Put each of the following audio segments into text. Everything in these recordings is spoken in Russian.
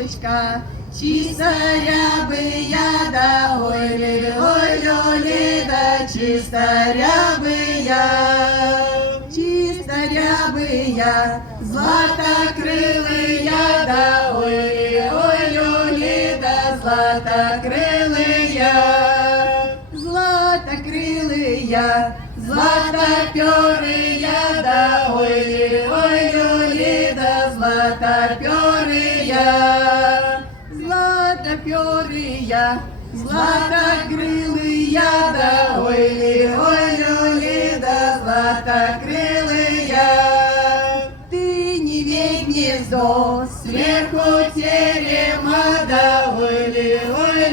елочка, чистая рябая, да ой, люли, да чистая рябая, чисторябая, златокрылая, да ой, люли, да златокрылая, златокрылая, златоперая, да ой, люли, да златоперая, златоперая, златокрылая, да ой, люли, да златокрылая. Ты не ведь гнездо сверху терема, да ой,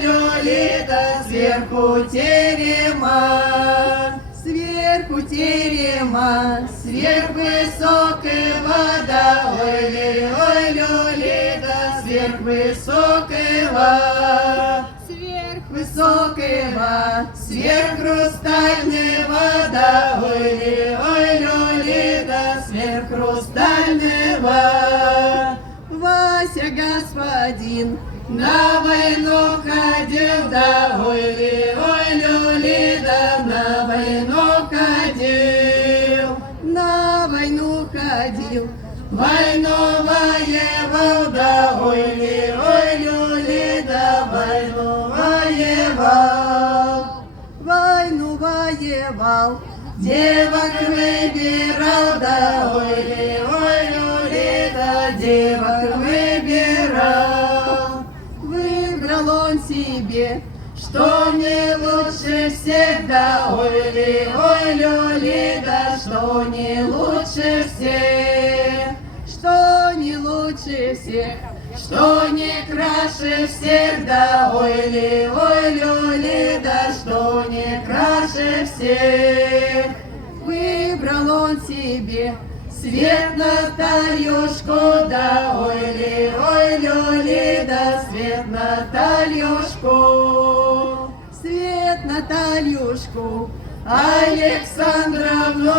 люли, да сверху терема, сверху терема, сверхвысокого, да ой, люли, да сверхвысокого, сверхвысокого, сверххрустального, да ой, люли, да сверххрустального. Вася господин на войну ходил, да ой, люли, да на войну ходил, на войну ходил, войну воевал, да ой, люли, да войну воевал, войну воевал, девок выбирал, да ой, люли, да девок выбирал. Выбрал он себе, что не лучше всех, да ой, люли, да что не лучше всех, что не лучше всех, что не краше всех, да ой, люли, да что не краше всех. Выбрал он себе свет Натальюшку, да ой, люли, да свет Натальюшку, свет Натальюшку, Александровну,